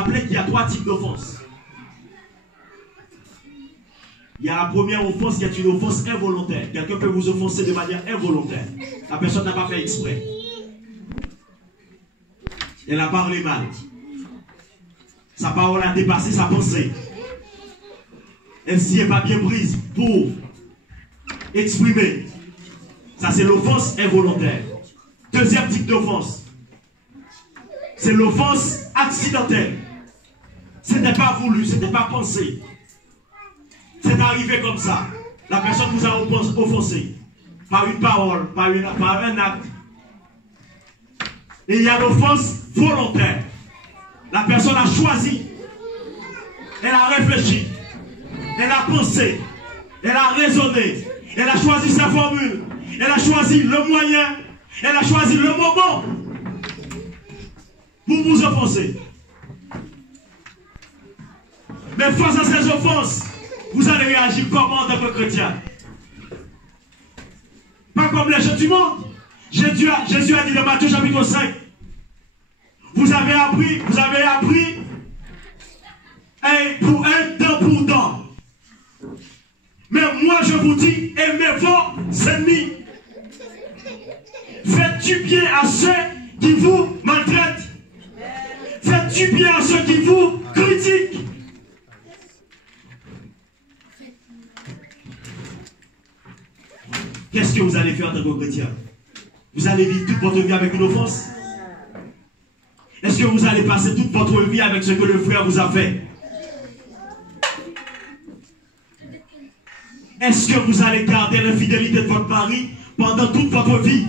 rappeler qu'il y a 3 types d'offenses. Il y a la première offense qui est une offense involontaire. Quelqu'un peut vous offenser de manière involontaire. La personne n'a pas fait exprès. Elle a parlé mal. Sa parole a dépassé sa pensée. Elle s'y est pas bien prise pour exprimer. Ça, c'est l'offense involontaire. Deuxième type d'offense, c'est l'offense accidentelle. Ce n'était pas voulu, ce n'était pas pensé. C'est arrivé comme ça. La personne vous a offensé par une parole, par un acte. Et il y a l'offense volontaire. La personne a choisi. Elle a réfléchi. Elle a pensé. Elle a raisonné. Elle a choisi sa formule. Elle a choisi le moyen. Elle a choisi le moment pour vous offenser. Mais face à ces offenses, vous allez réagir comment en tant que chrétien? Pas comme les gens du monde. Jésus a dit dans Matthieu chapitre 5, vous avez appris pour un dent pour dent. Mais moi je vous dis, aimez vos ennemis. Faites du bien à ceux qui vous maltraitent. Faites du bien à ceux qui vous critiquent. Qu'est-ce que vous allez faire en tant que chrétien? Vous allez vivre toute votre vie avec une offense? Est-ce que vous allez passer toute votre vie avec ce que le frère vous a fait? Est-ce que vous allez garder l'infidélité de votre mari pendant toute votre vie?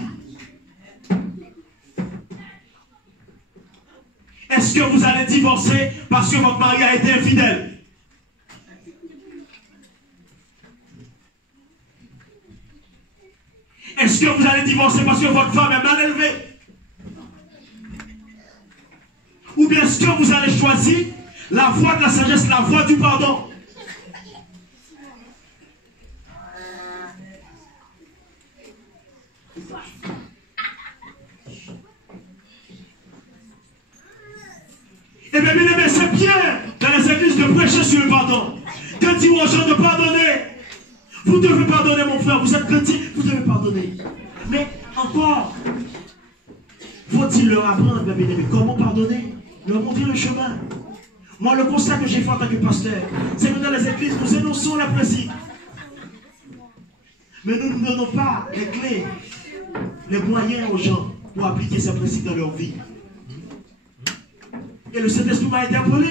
Est-ce que vous allez divorcer parce que votre mari a été infidèle? Est-ce que vous allez divorcer parce que votre femme est mal élevée? Ou bien est-ce que vous allez choisir la voie de la sagesse, la voie du pardon? Eh bien, bien aimé, c'est bien dans les églises de prêcher sur le pardon, de dire aux gens de pardonner. Vous devez pardonner, mon frère, vous êtes chrétien, vous devez pardonner. Mais encore, faut-il leur apprendre, bien aimé, comment pardonner? Leur montrer le chemin. Moi, le constat que j'ai fait en tant que pasteur, c'est que dans les églises, nous énonçons les principes. Mais nous ne donnons pas les clés, les moyens aux gens pour appliquer ces principes dans leur vie. Et le Saint-Esprit m'a interpellé.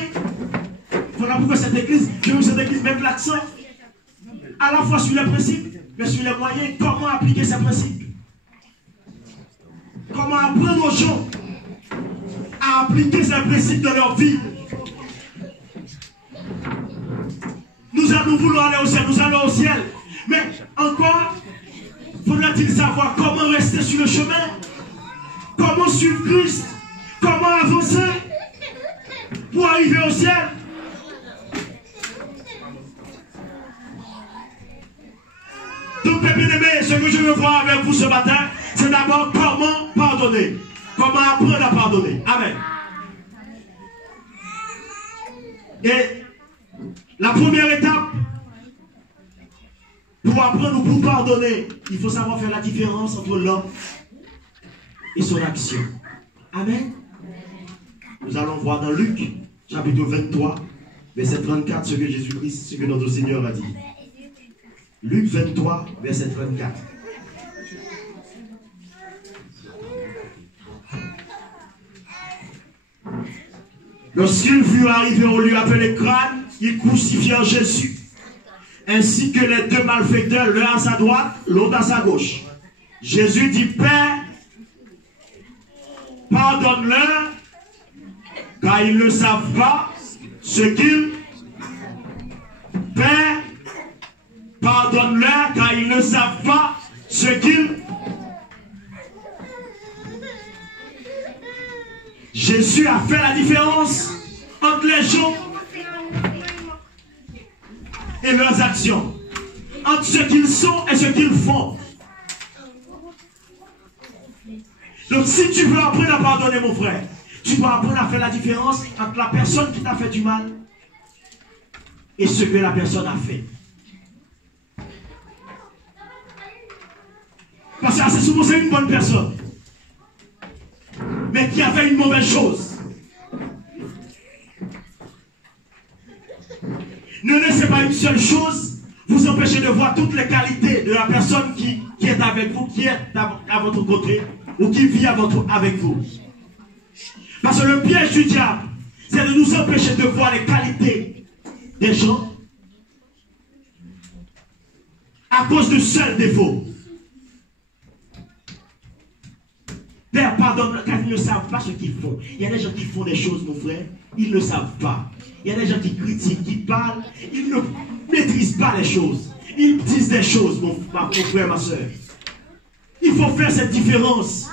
Voilà pourquoi cette église, je veux cette église mettre l'accent à la fois sur les principes, mais sur les moyens, comment appliquer ces principes. Comment apprendre aux gens à appliquer ces principes dans leur vie. Nous voulons aller au ciel, nous allons au ciel. Mais encore, faudra-t-il savoir comment rester sur le chemin? Comment suivre Christ? Comment avancer pour arriver au ciel? Donc, mes bien-aimés, ce que je veux voir avec vous ce matin, c'est d'abord comment pardonner. Comment apprendre à pardonner. Amen. Et la première étape, pour apprendre ou pour pardonner, il faut savoir faire la différence entre l'homme et son action. Amen. Nous allons voir dans Luc, chapitre 23, verset 34, ce que Jésus-Christ, ce que notre Seigneur a dit. Luc 23, verset 34. Lorsqu'ils furent arrivés au lieu appelé Crâne, ils crucifièrent Jésus, ainsi que les deux malfaiteurs, l'un à sa droite, l'autre à sa gauche. Jésus dit, Père, pardonne-leur, car ils ne savent pas ce qu'ils... Père, pardonne-leur, car ils ne savent pas ce qu'ils... Jésus a fait la différence entre les gens et leurs actions, entre ce qu'ils sont et ce qu'ils font. Donc si tu veux apprendre à pardonner, mon frère, Tu dois apprendre à faire la différence entre la personne qui t'a fait du mal et ce que la personne a fait. Parce que assez souvent, c'est une bonne personne, mais qui a fait une mauvaise chose. Ne laissez pas une seule chose vous empêcher de voir toutes les qualités de la personne qui est avec vous, qui est à votre côté, ou qui vit avec vous. Parce que le piège du diable, c'est de nous empêcher de voir les qualités des gens à cause de seuls défauts. Père, pardonne, car ils ne savent pas ce qu'ils font. Il y a des gens qui font des choses, mon frère, ils ne savent pas. Il y a des gens qui critiquent, qui parlent, ils ne maîtrisent pas les choses. Ils disent des choses, mon frère, ma soeur. Il faut faire cette différence.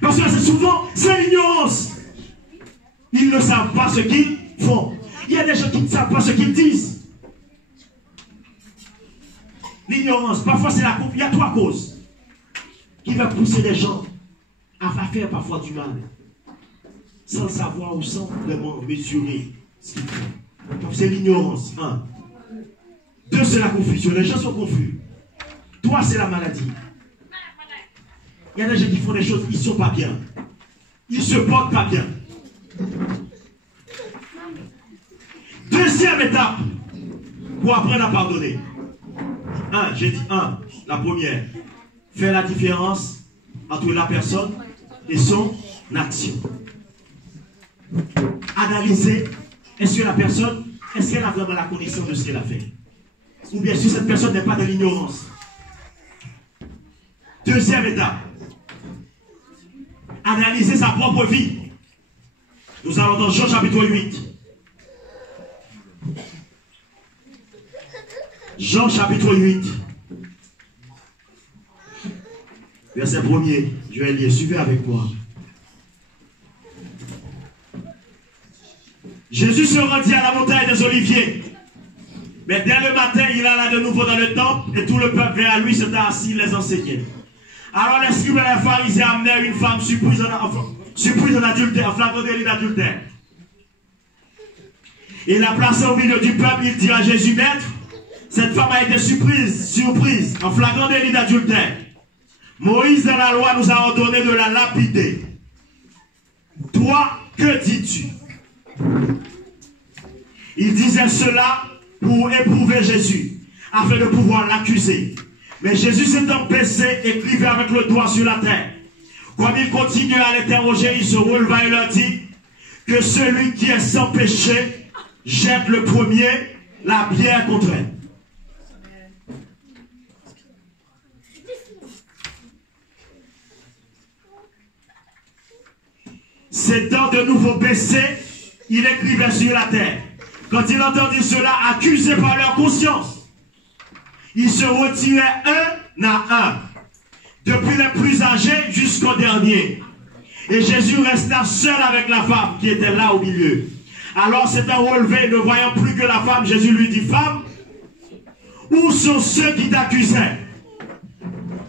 Parce que c'est souvent, c'est l'ignorance. Ils ne savent pas ce qu'ils font. Il y a des gens qui ne savent pas ce qu'ils disent. L'ignorance, parfois c'est la... Il y a trois causes qui vont pousser les gens à faire parfois du mal, sans le savoir ou sans vraiment mesurer ce qu'ils font. C'est l'ignorance, 1. 2, c'est la confusion. Les gens sont confus. 3, c'est la maladie. Il y a des gens qui font des choses, ils ne sont pas bien. Ils ne se portent pas bien. Deuxième étape pour apprendre à pardonner. J'ai dit la première. Faire la différence entre la personne et son action. Analyser, est-ce que la personne, est-ce qu'elle a vraiment la connaissance de ce qu'elle a fait? Ou bien si cette personne n'est pas de l'ignorance. Deuxième étape. Analyser sa propre vie. Nous allons dans Jean chapitre 8. Jean chapitre 8. Verset 1er. Je vais lire. Suivez avec moi. Jésus se rendit à la montagne des Oliviers. Mais dès le matin, il alla de nouveau dans le temple et tout le peuple vers lui s'était assis, les enseignait. Alors les scribes et les pharisiens amenèrent une femme surprise en adultère, en flagrant délit d'adultère. Et la plaçant au milieu du peuple, il dit à Jésus, Maître, cette femme a été surprise en flagrant délit d'adultère. Moïse dans la loi nous a ordonné de la lapider. Toi, que dis-tu? Il disait cela pour éprouver Jésus, afin de pouvoir l'accuser. Mais Jésus s'étant baissé, écrivait avec le doigt sur la terre. Comme il continuait à l'interroger, il se releva et leur dit que celui qui est sans péché jette le premier la pierre contre elle. S'étant de nouveau baissé, il écrivait sur la terre. Quand il entendit cela, accusés par leur conscience, ils se retiraient un à un, depuis les plus âgés jusqu'au dernier. Et Jésus resta seul avec la femme qui était là au milieu. Alors s'étant relevé, ne voyant plus que la femme, Jésus lui dit, Femme, où sont ceux qui t'accusaient?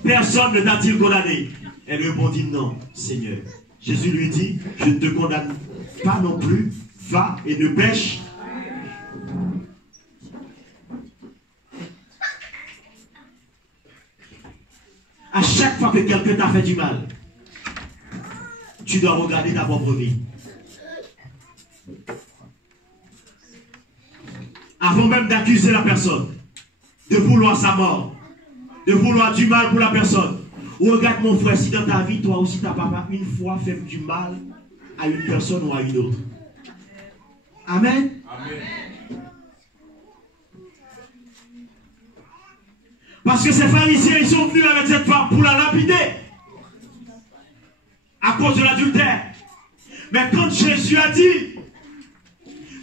Personne ne t'a-t-il condamné? Elle répondit, Non, Seigneur. Jésus lui dit, je ne te condamne pas non plus, va et ne pêche. À chaque fois que quelqu'un t'a fait du mal, tu dois regarder ta propre vie. Avant même d'accuser la personne, de vouloir sa mort, de vouloir du mal pour la personne, regarde mon frère, si dans ta vie, toi aussi, ta papa, une fois fait du mal à une personne ou à une autre. Amen. Amen. Parce que ces pharisiens, ils sont venus avec cette femme pour la lapider à cause de l'adultère. Mais quand Jésus a dit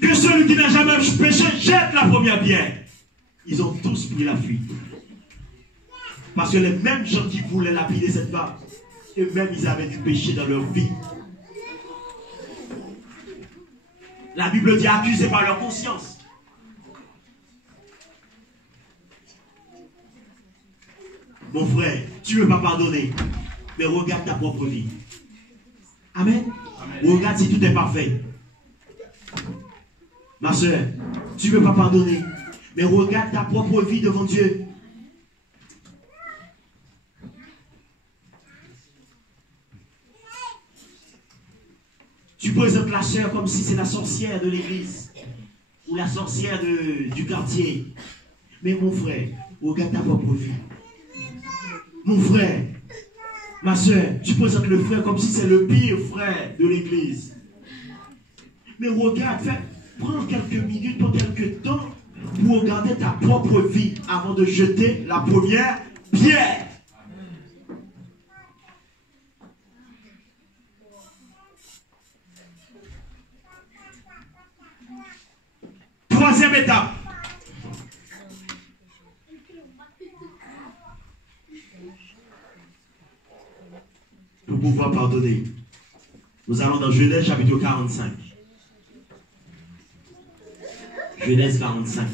que celui qui n'a jamais péché jette la première pierre, ils ont tous pris la fuite. Parce que les mêmes gens qui voulaient lapider cette femme, eux-mêmes, ils avaient du péché dans leur vie. La Bible dit accusés par leur conscience. Mon frère, tu ne veux pas pardonner. mais regarde ta propre vie. Amen. Regarde si tout est parfait. Ma soeur, tu ne veux pas pardonner, mais regarde ta propre vie devant Dieu. Tu présentes la sœur comme si c'est la sorcière de l'église ou la sorcière du quartier. Mais mon frère, regarde ta propre vie. Mon frère, ma soeur, tu présentes le frère comme si c'est le pire frère de l'église. Mais regarde, prends quelques minutes, prends quelques temps pour regarder ta propre vie avant de jeter la première pierre. Troisième étape. Pour pouvoir pardonner. Nous allons dans Genèse chapitre 45. Genèse 45.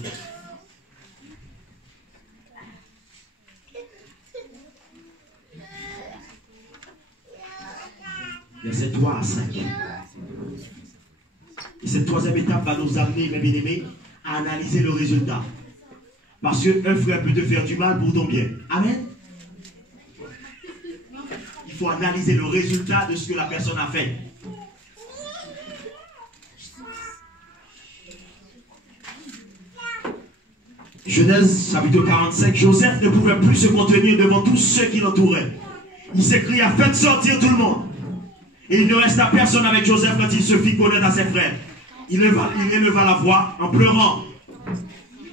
Verset 3 à 5. Et cette troisième étape va nous amener, mes bien-aimés, à analyser le résultat. Parce qu'un frère peut te faire du mal pour ton bien. Amen. Il faut analyser le résultat de ce que la personne a fait. Genèse chapitre 45, Joseph ne pouvait plus se contenir devant tous ceux qui l'entouraient. Il s'écria, faites sortir tout le monde. Et il ne resta personne avec Joseph quand il se fit connaître à ses frères. Il éleva la voix en pleurant.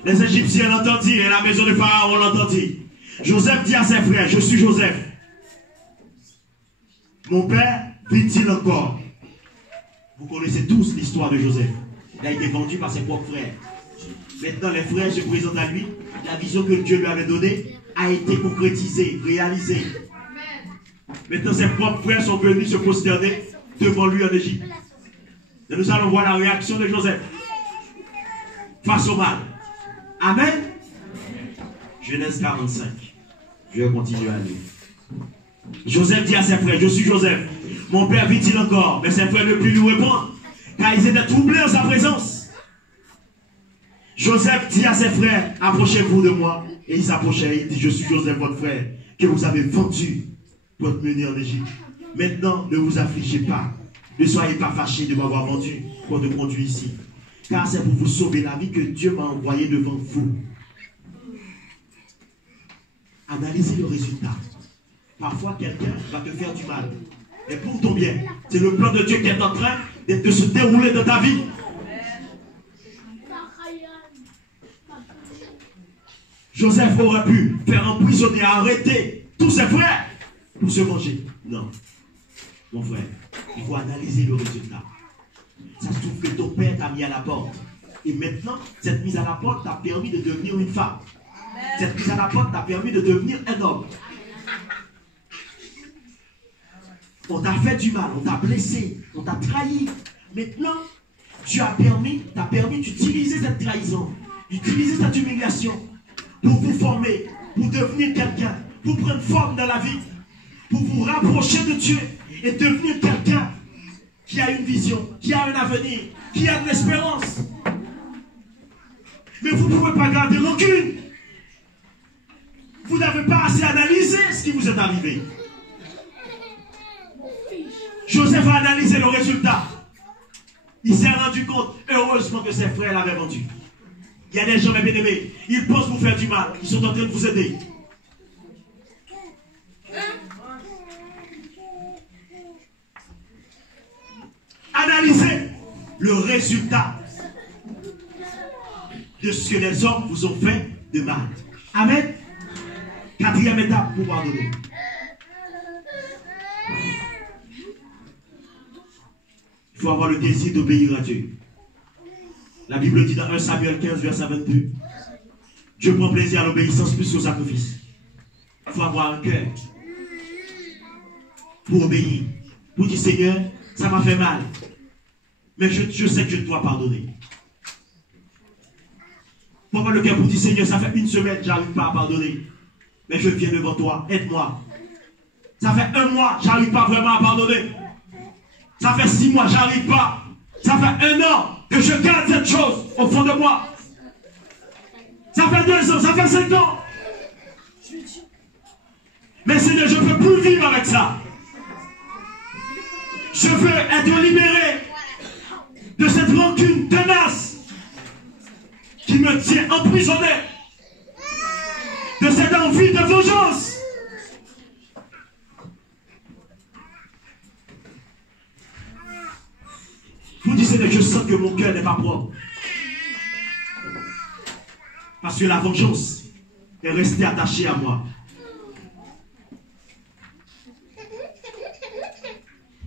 Les Égyptiens l'entendirent et la maison de Pharaon l'entendit. Joseph dit à ses frères, je suis Joseph. Mon père vit-il encore? Vous connaissez tous l'histoire de Joseph. Il a été vendu par ses propres frères. Maintenant, les frères se présentent à lui. La vision que Dieu lui avait donnée a été concrétisée, réalisée. Maintenant, ses propres frères sont venus se prosterner devant lui en Égypte. Et nous allons voir la réaction de Joseph face au mal. Amen. Genèse 45. Je vais continuer à lire. Joseph dit à ses frères, je suis Joseph. Mon père vit-il encore? Mais ses frères ne purent lui répondre, car ils étaient troublés en sa présence. Joseph dit à ses frères, approchez-vous de moi. Et ils s'approchèrent et il dit, je suis Joseph, votre frère, que vous avez vendu pour être mené en Égypte. Maintenant, ne vous affligez pas. Ne soyez pas fâchés de m'avoir vendu pour te conduire ici. Car c'est pour vous sauver la vie que Dieu m'a envoyé devant vous. Analysez le résultat. Parfois, quelqu'un va te faire du mal. Mais pour ton bien, c'est le plan de Dieu qui est en train de se dérouler dans ta vie. Joseph aurait pu faire emprisonner, arrêter tous ses frères pour se venger. Non. Mon frère, il faut analyser le résultat. Ça se trouve que ton père t'a mis à la porte. Et maintenant, cette mise à la porte t'a permis de devenir une femme. Cette mise à la porte t'a permis de devenir un homme. On t'a fait du mal, on t'a blessé, on t'a trahi. Maintenant, t'as permis d'utiliser cette trahison, d'utiliser cette humiliation pour vous former, pour devenir quelqu'un, pour prendre forme dans la vie, pour vous rapprocher de Dieu et devenir quelqu'un qui a une vision, qui a un avenir, qui a de l'espérance. Mais vous ne pouvez pas garder rancune. Vous n'avez pas assez analysé ce qui vous est arrivé. Joseph a analysé le résultat. Il s'est rendu compte, heureusement que ses frères l'avaient vendu. Il y a des gens, mes bien-aimés, ils pensent vous faire du mal. Ils sont en train de vous aider. Analysez le résultat de ce que les hommes vous ont fait de mal. Amen. Quatrième étape pour pardonner. Il faut avoir le désir d'obéir à Dieu. La Bible dit dans 1 Samuel 15, verset 22, Dieu prend plaisir à l'obéissance plus qu'au sacrifice. Il faut avoir un cœur pour obéir. Pour dire, Seigneur, ça m'a fait mal. Mais je sais que je dois pardonner. Pour avoir le cœur pour dire, Seigneur, ça fait une semaine que je n'arrive pas à pardonner. Mais je viens devant toi, aide-moi. Ça fait 1 mois, j'arrive pas vraiment à pardonner. Ça fait 6 mois, j'arrive pas. Ça fait 1 an que je garde cette chose au fond de moi. Ça fait 2 ans, ça fait 5 ans. Mais Seigneur, je ne peux plus vivre avec ça. Je veux être libéré de cette rancune tenace qui me tient emprisonné, de cette envie de vengeance. Vous dites, Seigneur, je sens que mon cœur n'est pas propre. Parce que la vengeance est restée attachée à moi.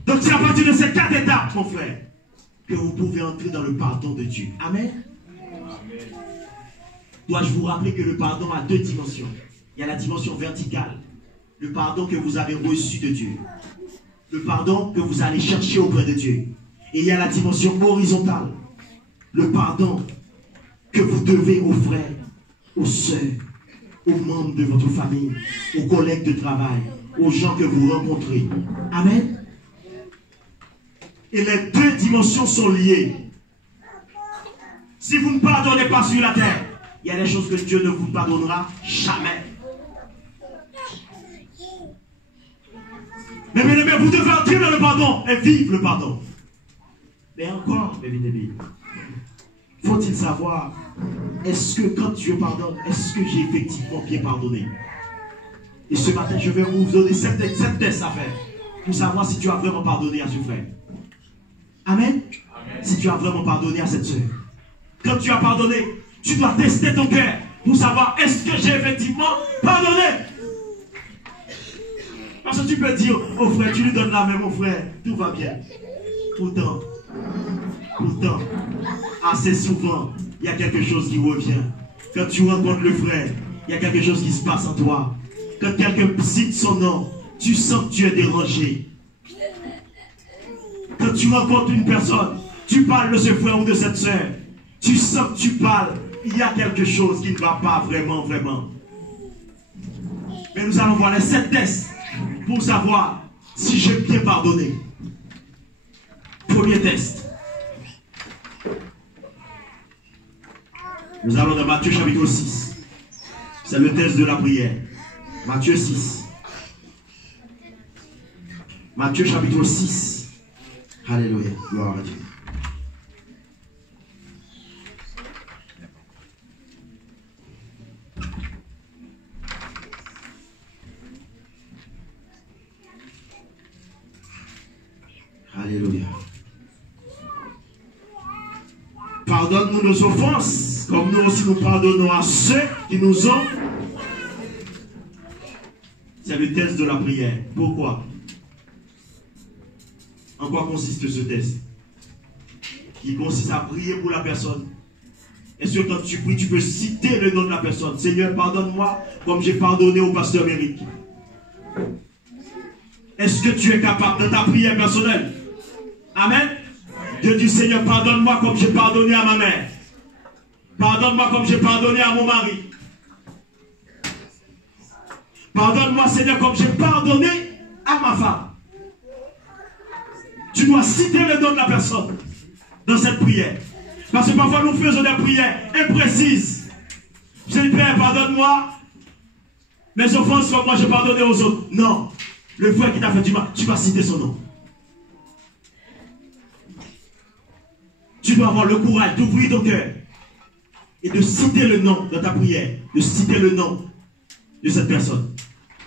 Donc c'est à partir de ces 4 étapes, mon frère, que vous pouvez entrer dans le pardon de Dieu. Amen. Dois-je vous rappeler que le pardon a 2 dimensions. Il y a la dimension verticale, le pardon que vous avez reçu de Dieu, le pardon que vous allez chercher auprès de Dieu. Et il y a la dimension horizontale, le pardon que vous devez aux frères, aux sœurs, aux membres de votre famille, aux collègues de travail, aux gens que vous rencontrez. Amen. Et les 2 dimensions sont liées. Si vous ne pardonnez pas sur la terre, il y a des choses que Dieu ne vous pardonnera jamais. Mais bien aimé, vous devez entrer dans le pardon et vivre le pardon. Mais encore, mes bien-aimés, faut-il savoir, est-ce que quand Dieu pardonne, est-ce que j'ai effectivement bien pardonné? Et ce matin, je vais vous donner 7 tests à faire pour savoir si tu as vraiment pardonné à ce frère. Amen. Amen. Si tu as vraiment pardonné à cette soeur. Quand tu as pardonné, tu dois tester ton cœur pour savoir est-ce que j'ai effectivement pardonné. Parce que tu peux dire au frère, tu lui donnes la main, mon frère, tout va bien. Pourtant, assez souvent, il y a quelque chose qui revient. Quand tu rencontres le frère, il y a quelque chose qui se passe en toi. Quand quelqu'un cite son nom, tu sens que tu es dérangé. Quand tu rencontres une personne, tu parles de ce frère ou de cette soeur, tu sens que tu parles, il y a quelque chose qui ne va pas vraiment. Mais nous allons voir les 7 tests pour savoir si j'ai bien pardonné. Premier test. Nous allons dans Matthieu chapitre 6. C'est le test de la prière. Matthieu 6. Matthieu chapitre 6. Alléluia. Gloire à Dieu. Alléluia. Pardonne-nous nos offenses, comme nous aussi nous pardonnons à ceux qui nous ont. C'est le test de la prière. Pourquoi? En quoi consiste ce test? Il consiste à prier pour la personne. Est-ce que quand tu pries, tu peux citer le nom de la personne? Seigneur, pardonne-moi comme j'ai pardonné au pasteur Méric. Est-ce que tu es capable de ta prière personnelle? Amen. De dire, Seigneur, pardonne-moi comme j'ai pardonné à ma mère. Pardonne-moi comme j'ai pardonné à mon mari. Pardonne-moi, Seigneur, comme j'ai pardonné à ma femme. Tu dois citer le nom de la personne dans cette prière. Parce que parfois nous faisons des prières imprécises. Je dis, Père, pardonne-moi mes offenses comme moi j'ai pardonné aux autres. Non. Le frère qui t'a fait du mal, tu vas citer son nom. Tu dois avoir le courage d'ouvrir ton cœur et de citer le nom dans ta prière. De citer le nom de cette personne.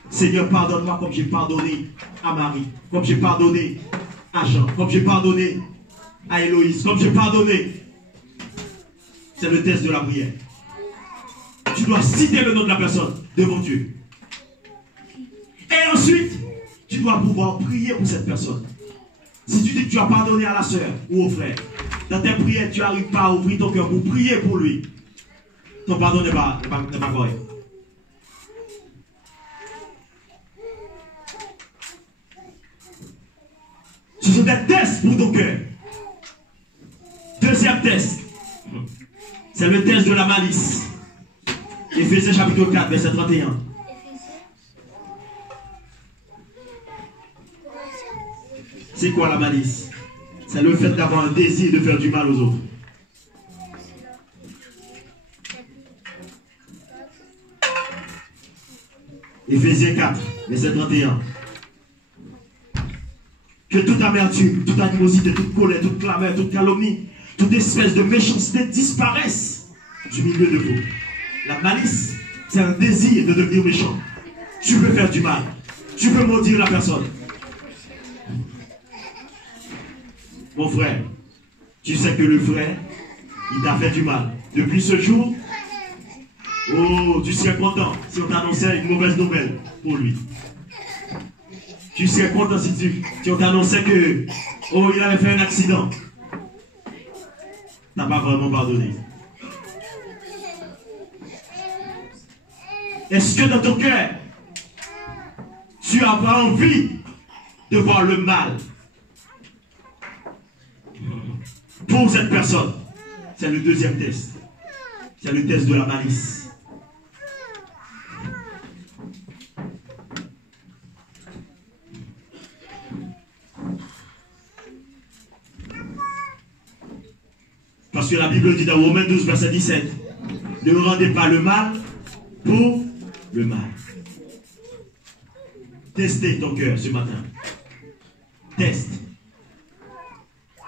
Seigneur, pardonne-moi comme j'ai pardonné à Marie, comme j'ai pardonné à Jean, comme j'ai pardonné à Héloïse, comme j'ai pardonné. C'est le test de la prière. Tu dois citer le nom de la personne devant Dieu. Et ensuite, tu dois pouvoir prier pour cette personne. Si tu dis que tu as pardonné à la soeur ou au frère, dans tes prières, tu n'arrives pas à ouvrir ton cœur pour prier pour lui. Ton pardon n'est pas correct. Ce sont des tests pour ton cœur. Deuxième test. C'est le test de la malice. Éphésiens chapitre 4, verset 31. C'est quoi la malice? C'est le fait d'avoir un désir de faire du mal aux autres. Éphésiens 4, verset 31. Que toute amertume, toute animosité, toute colère, toute clameur, toute calomnie, toute espèce de méchanceté disparaisse du milieu de vous. La malice, c'est un désir de devenir méchant. Tu veux faire du mal. Tu veux maudire la personne. Mon frère, tu sais que le frère, il t'a fait du mal. Depuis ce jour, oh, tu serais content si on t'annonçait une mauvaise nouvelle pour lui. Tu serais content si on t'annonçait que, oh, il avait fait un accident. Tu n'as pas vraiment pardonné. Est-ce que dans ton cœur, tu n'as pas envie de voir le mal pour cette personne? C'est le deuxième test. C'est le test de la malice. Parce que la Bible dit dans Romains 12, verset 17, ne rendez pas le mal pour le mal. Testez ton cœur ce matin. Teste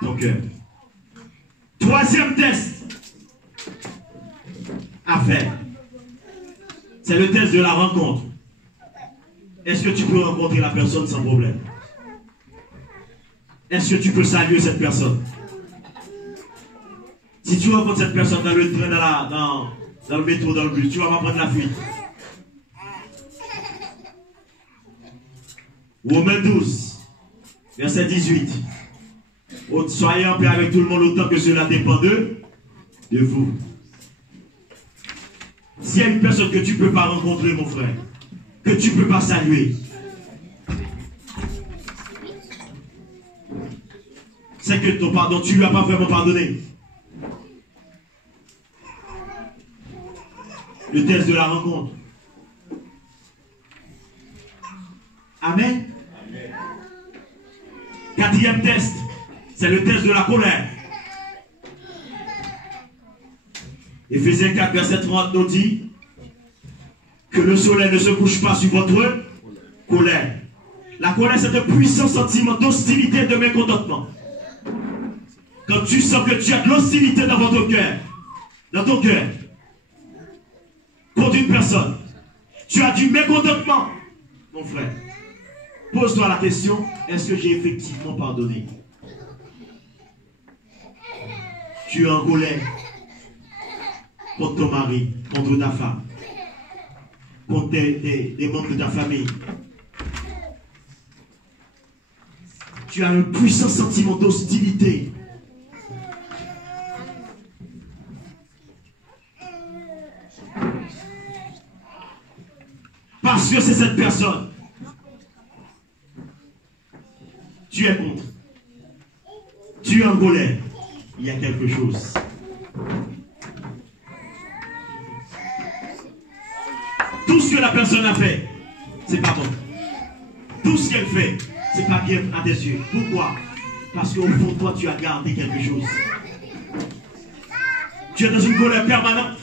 ton cœur. Troisième test à faire. C'est le test de la rencontre. Est-ce que tu peux rencontrer la personne sans problème? Est-ce que tu peux saluer cette personne? Si tu rencontres cette personne dans le train, dans le métro, dans le bus, tu vas pas prendre la fuite. Romains 12, verset 18. Soyez en paix avec tout le monde autant que cela dépend de vous. S'il y a une personne que tu ne peux pas rencontrer, mon frère, que tu ne peux pas saluer, c'est que ton pardon, tu ne lui as pas vraiment pardonné. Le test de la rencontre. Amen. Quatrième test, c'est le test de la colère. Éphésiens 4, verset 30 nous dit que le soleil ne se couche pas sur votre colère. La colère, c'est un puissant sentiment d'hostilité et de mécontentement. Quand tu sens que tu as de l'hostilité dans votre cœur, dans ton cœur, contre une personne, tu as du mécontentement, mon frère. Pose-toi la question, est-ce que j'ai effectivement pardonné? Tu es en colère contre ton mari, contre ta femme, contre des membres de ta famille. Tu as un puissant sentiment d'hostilité. Parce que c'est cette personne. Tu es contre. Tu es en colère. Il y a quelque chose. Tout ce que la personne a fait, c'est pas bon. Tout ce qu'elle fait, c'est pas bien à tes yeux. Pourquoi? Parce qu'au fond de toi, tu as gardé quelque chose. Tu es dans une colère permanente.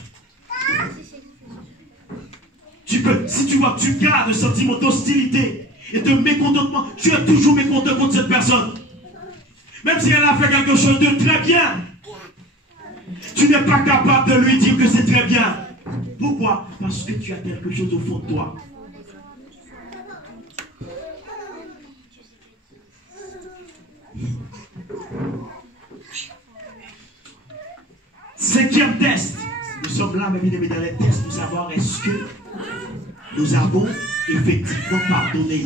Si tu vois que tu gardes un sentiment d'hostilité et de mécontentement, tu es toujours mécontent contre cette personne. Même si elle a fait quelque chose de très bien, tu n'es pas capable de lui dire que c'est très bien. Pourquoi? Parce que tu as quelque chose au fond de toi. Cinquième test. Nous sommes là, mes bien-aimés, dans les tests pour savoir est-ce que nous avons effectivement pardonné.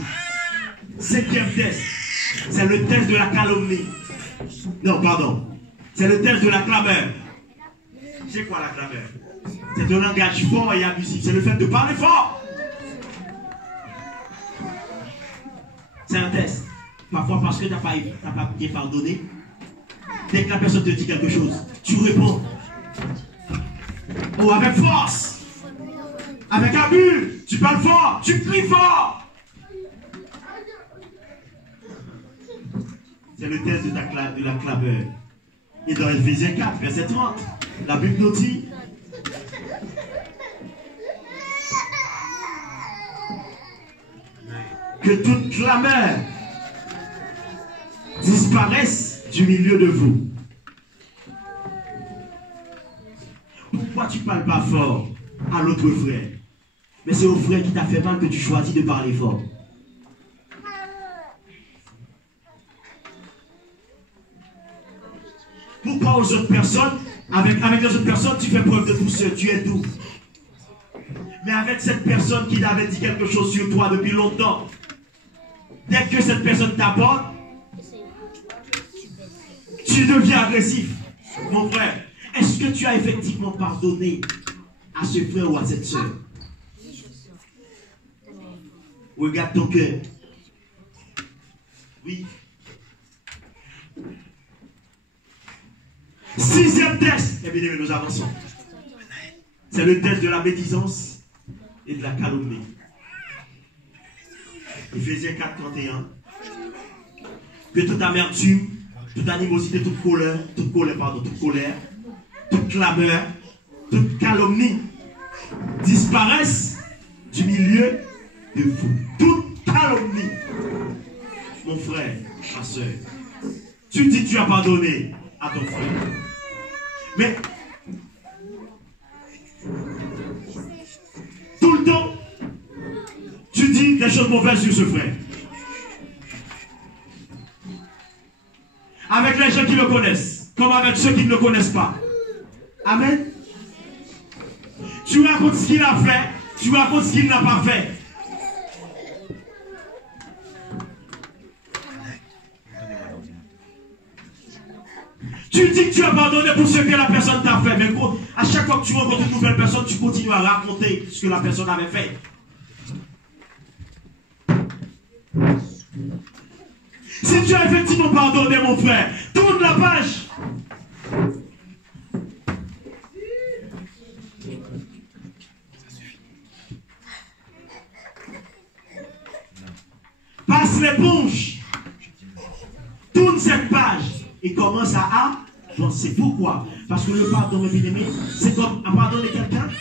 Cinquième test, c'est le test de la calomnie. Non, pardon. C'est le test de la clameur. C'est quoi la clameur? C'est un langage fort et abusif. C'est le fait de parler fort. C'est un test. Parfois parce que tu n'as pas bien pardonné. Dès que la personne te dit quelque chose, tu réponds. Oh, avec force. Avec abus. Tu parles fort. Tu cries fort. C'est le test de la clameur. Et dans Éphésiens 4, verset 30, la Bible nous dit que toute clameur disparaisse du milieu de vous. Pourquoi tu ne parles pas fort à l'autre frère? Mais c'est au frère qui t'a fait mal que tu choisis de parler fort. Pourquoi aux autres personnes, avec les autres personnes, tu fais preuve de douceur, tu es doux. Mais avec cette personne qui t'avait dit quelque chose sur toi depuis longtemps, dès que cette personne t'aborde, tu deviens agressif. Mon frère, est-ce que tu as effectivement pardonné à ce frère ou à cette soeur? Regarde ton cœur. Oui. 6e test. Eh bien, nous avançons. C'est le test de la médisance et de la calomnie. Éphésiens 4, 31. Que toute amertume, toute animosité, toute colère, toute clameur, toute calomnie disparaissent du milieu de vous. Toute calomnie. Mon frère, ma soeur, tu dis que tu as pardonné à ton frère. Mais tout le temps, tu dis des choses mauvaises sur ce frère. Avec les gens qui le connaissent, comme avec ceux qui ne le connaissent pas. Amen. Tu racontes ce qu'il a fait, tu racontes ce qu'il n'a pas fait. Tu dis que tu as pardonné pour ce que la personne t'a fait, mais à chaque fois que tu rencontres une nouvelle personne, tu continues à raconter ce que la personne avait fait. Si tu as effectivement pardonné, mon frère, tourne la page. Passe l'éponge. Tourne cette page et commence à avancer. Pourquoi? Parce que le pardon, mes bien-aimés, c'est comme pardonner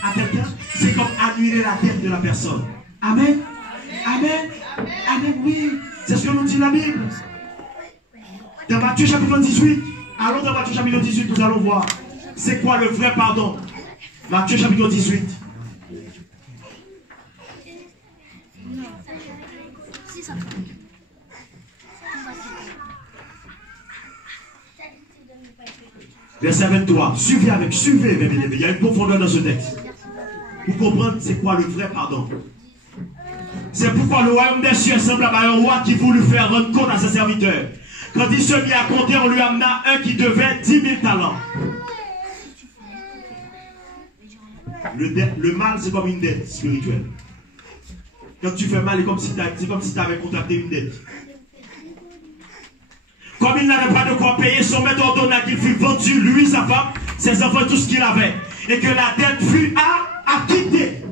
à quelqu'un, c'est comme annuler la dette de la personne. Amen. Amen. Amen, oui. C'est ce que nous dit la Bible. Dans Matthieu chapitre 18, allons dans Matthieu chapitre 18, nous allons voir c'est quoi le vrai pardon. Matthieu chapitre 18. Verset 23. Suivez, mes bien-aimés. Il y a une profondeur dans ce texte. Pour comprendre c'est quoi le vrai pardon. C'est pourquoi le royaume des cieux est semblable à un roi qui voulut faire rendre compte à ses serviteurs. Quand il se mit à compter, on lui amena un qui devait 10 000 talents. Le mal, c'est comme une dette spirituelle. Quand tu fais mal, c'est comme si tu avais contracté une dette. Comme il n'avait pas de quoi payer, son maître ordonna qu'il fût vendu, lui, sa femme, ses enfants, tout ce qu'il avait. Et que la dette fût acquittée.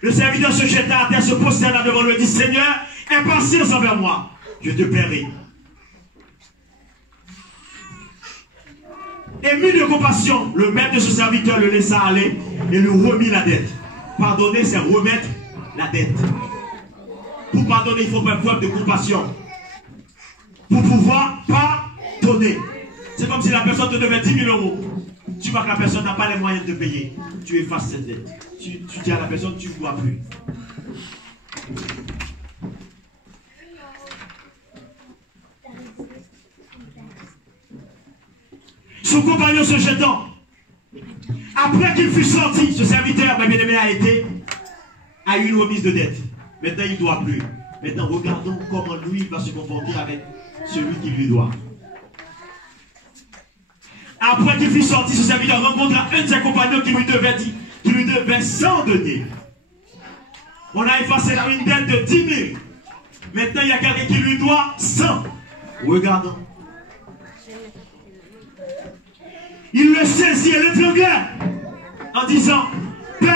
Le serviteur se jeta à terre, se prosterna devant lui et dit, Seigneur, aie patience envers moi, je te paierai. Ému de compassion, le maître de ce serviteur le laissa aller et lui remit la dette. Pardonner, c'est remettre la dette. Pour pardonner, il faut faire preuve de compassion. Pour pouvoir pardonner. C'est comme si la personne te devait 10 000 euros. Tu vois que la personne n'a pas les moyens de te payer. Tu effaces cette dette. Tu dis à la personne, tu ne dois plus. Son compagnon se jetant. Après qu'il fut sorti, ce serviteur, ma bien-aimé, a eu une remise de dette. Maintenant, il ne doit plus. Maintenant, regardons comment lui va se comporter avec celui qui lui doit. Après qu'il fut sorti, ce serviteur rencontra un de ses compagnons qui lui devait 100 deniers. On a effacé une dette de 10 000. Maintenant, il y a quelqu'un qui lui doit 100. Regardons. Il le saisit et l'étrangla en disant, paie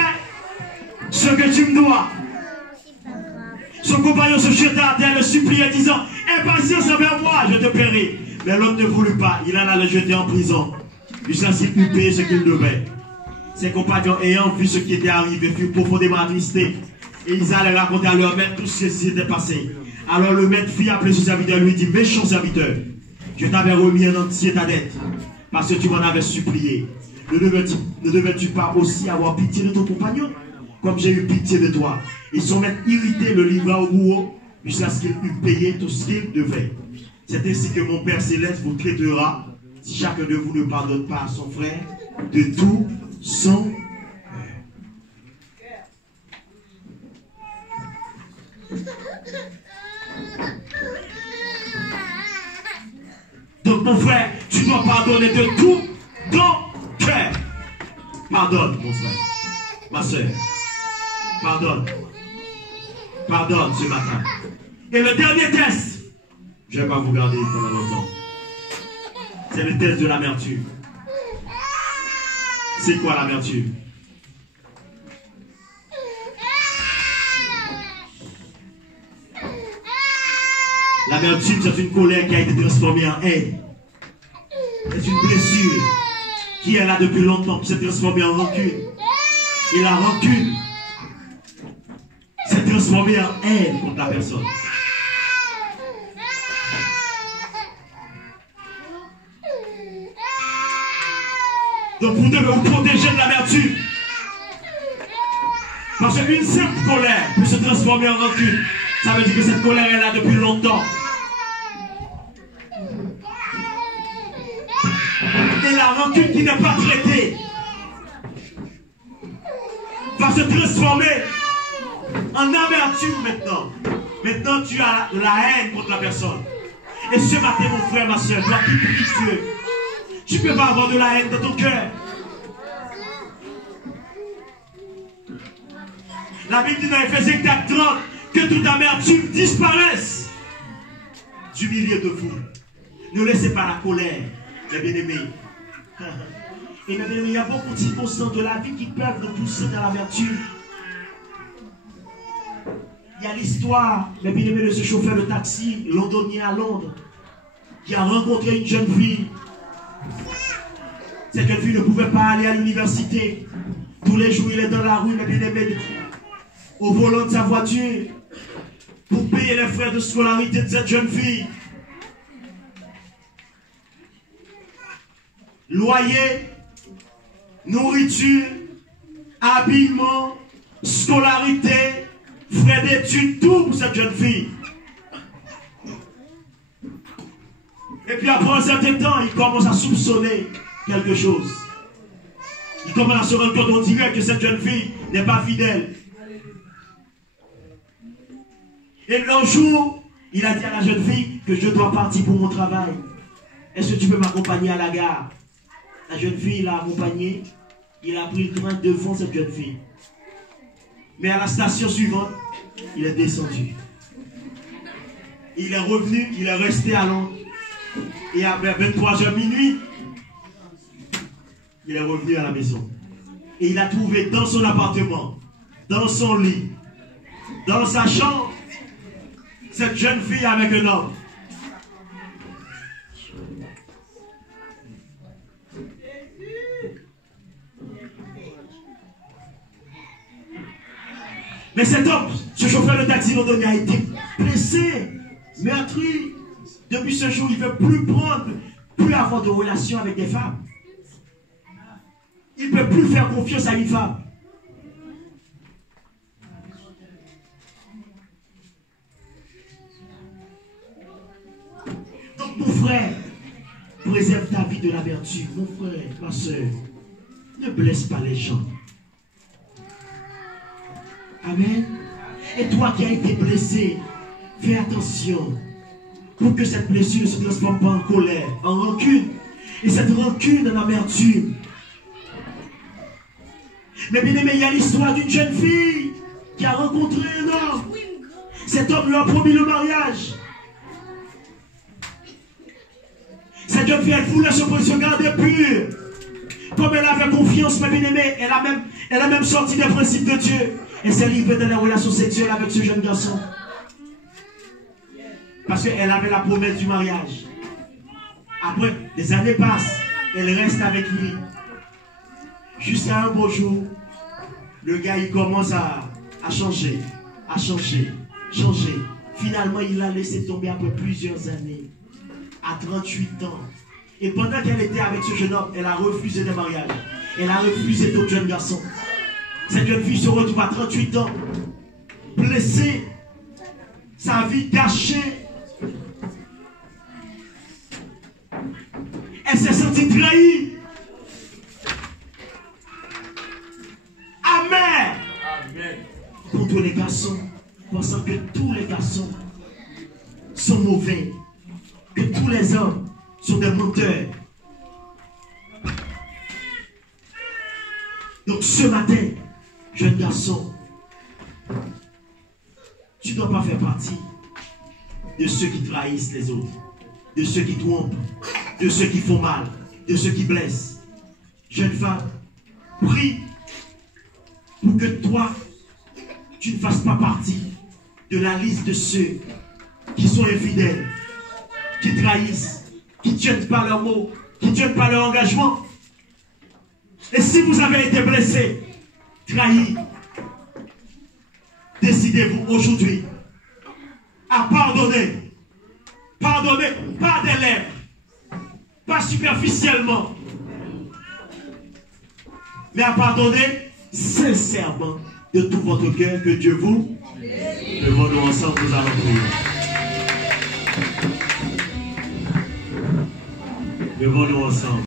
ce que tu me dois. Son compagnon se jeta à terre, le suppliait, disant, aie patience envers moi, je te paierai. Mais l'homme ne voulut pas, il alla le jeter en prison, jusqu'à ce qu'il pût payer ce qu'il devait. Ses compagnons, ayant vu ce qui était arrivé, furent profondément attristés. Et ils allaient raconter à leur maître tout ce qui s'était passé. Alors le maître fit appeler ses serviteurs et lui dit, méchant serviteur, je t'avais remis en entier ta dette, parce que tu m'en avais supplié. Ne devais-tu pas aussi avoir pitié de ton compagnon, comme j'ai eu pitié de toi? Et son maître irrité le livra au bourreau, jusqu'à ce qu'il eût payé tout ce qu'il devait. C'est ainsi que mon Père Céleste vous traitera, si chacun de vous ne pardonne pas à son frère de tout son cœur. Donc mon frère, tu dois pardonner de tout ton cœur. Pardonne mon frère, ma soeur. Pardonne. Pardonne ce matin. Et le dernier test, je ne vais pas vous garder pendant longtemps. C'est le test de l'amertume. C'est quoi l'amertume? L'amertume, c'est une colère qui a été transformée en haine. C'est une blessure qui est là depuis longtemps, qui s'est transformée en rancune. Et la rancune s'est transformée en haine contre la personne. Donc vous devez vous protéger de l'amertume. Parce qu'une simple colère peut se transformer en rancune. Ça veut dire que cette colère est là depuis longtemps. Et la rancune qui n'est pas traitée va se transformer en amertume maintenant. Maintenant tu as la haine contre la personne. Et ce matin mon frère, ma soeur, toi qui pries Dieu, tu ne peux pas avoir de la haine dans ton cœur. La Bible dit dans Ephésiens 4:30 que toute amertume disparaisse du milieu de vous. Ne laissez pas la colère, mes bien-aimés. Et mes bien-aimés, il y a beaucoup de circonstances de la vie qui peuvent nous pousser dans l'amertume. Il y a l'histoire, mes bien-aimés, de ce chauffeur de taxi londonien à Londres qui a rencontré une jeune fille. Cette jeune fille ne pouvait pas aller à l'université. Tous les jours, il est dans la rue, mes bien-aimés, au volant de sa voiture pour payer les frais de scolarité de cette jeune fille. Loyer, nourriture, habillement, scolarité, frais d'études, tout pour cette jeune fille. Et puis après un certain temps, il commence à soupçonner quelque chose. Il commence à se rendre compte, on dirait que cette jeune fille n'est pas fidèle. Et un jour, il a dit à la jeune fille que je dois partir pour mon travail. Est-ce que tu peux m'accompagner à la gare? La jeune fille l'a accompagné. Il a pris le train devant cette jeune fille. Mais à la station suivante, il est descendu. Il est revenu, il est resté à Londres. Et à 23h minuit, il est revenu à la maison. Et il a trouvé dans son appartement, dans son lit, dans sa chambre, cette jeune fille avec un homme. Mais cet homme, ce chauffeur de taxi londonien, a été blessé, meurtri. Depuis ce jour, il ne veut plus avoir de relation avec des femmes. Il ne peut plus faire confiance à une femme. Donc mon frère, préserve ta vie de l'amertume. Mon frère, ma soeur, ne blesse pas les gens. Amen. Et toi qui as été blessé, fais attention pour que cette blessure ne se transforme pas en colère, en rancune. Et cette rancune en amertume. Mais bien aimé, il y a l'histoire d'une jeune fille qui a rencontré un homme. Cet homme lui a promis le mariage. Cette jeune fille, elle voulait se garder pure. Comme elle avait confiance, mais bien aimé, elle a même sorti des principes de Dieu. Et s'est livrée dans la relation sexuelle avec ce jeune garçon. parce qu'elle avait la promesse du mariage. Après, les années passent, elle reste avec lui. Jusqu'à un beau jour, le gars il commence à changer, changer. Finalement, il l'a laissé tomber après plusieurs années, à 38 ans. Et pendant qu'elle était avec ce jeune homme, elle a refusé le mariage. Elle a refusé d'autres jeunes garçons. Cette jeune fille se retrouve à 38 ans, blessée, sa vie gâchée. Elle s'est sentie trahie. Amen. Contre les garçons, pensant que tous les garçons sont mauvais, que tous les hommes sont des menteurs. Donc ce matin, jeune garçon, tu ne dois pas faire partie de ceux qui trahissent les autres, de ceux qui trompent, de ceux qui font mal, de ceux qui blessent. Jeune femme, prie pour que toi, tu ne fasses pas partie de la liste de ceux qui sont infidèles, qui trahissent, qui ne tiennent pas leurs mots, qui ne tiennent pas leur engagement. Et si vous avez été blessé, trahi, décidez-vous aujourd'hui à pardonner. Pardonner, pas des lèvres, pas superficiellement, mais à pardonner sincèrement de tout votre cœur. Que Dieu vous. Levons-nous ensemble, nous allons prier. Levons-nous ensemble.